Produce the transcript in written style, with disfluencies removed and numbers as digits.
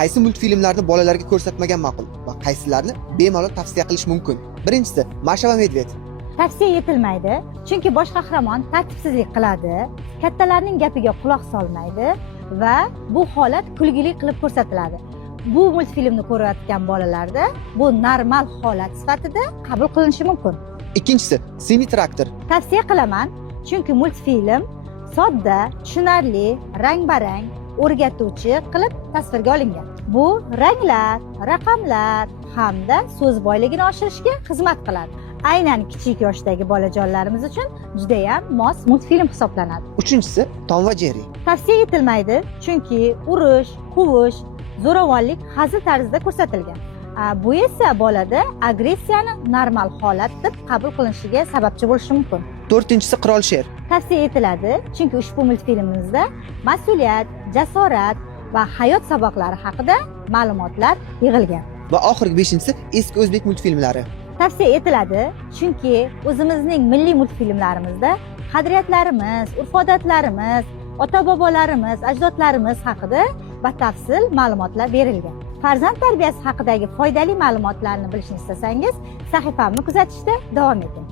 Qaysi multfilmlarni bolalarga ko'rsatmagan ma'qul va qaysilarni bemalol tavsiya qilish mumkin? Birinchisi, Masha va Medved. Tavsiya etilmaydi, chunki bosh qahramon tartibsizlik qiladi, kattalarning gapiga quloq solmaydi va bu holat kulgili qilib ko'rsatiladi. Bu multfilmni ko'rayotgan bolalarda bu normal holat sifatida qabul qilinishi mumkin. Ikkinchisi, Semi Traktor. Tavsiya qilaman, chunki multfilm sodda, tushunarli, rang-barang, o'rgatuvchi qilib tasvirga olingan. Bu ranglar, raqamlar hamda so'z boyligini oshirishga xizmat qiladi. Aynan kichik yoshdagi bolajonlarimiz uchun juda ham mos multfilm hisoblanadi. Uchinchisi, Tom va Jerry. Tavsiya etilmaydi, chunki urush, quvish, zo'ravonlik hazil tarzida ko'rsatilgan. Bu esa bolada agressiyani normal holat deb qabul qilinishiga sababchi bo'lishi mumkin. To'rtinchisi, Qirol Sher. Tavsiya etiladi, chunki ushbu multfilmimizda mas'uliyat, jasorat va hayot saboqlari haqida ma'lumotlar yig'ilgan. Va oxirgi beshinchisi, eski o'zbek multfilmlari. Tavsiya etiladi, chunki o'zimizning milliy multfilmlarimizda qadriyatlarimiz, urf-odatlarimiz, ota-bobolarimiz, ajdodlarimiz haqida batafsil ma'lumotlar berilgan. Farzand tarbiyasi haqidagi foydali ma'lumotlarni bilishni istasangiz, sahifamni kuzatishda davom eting.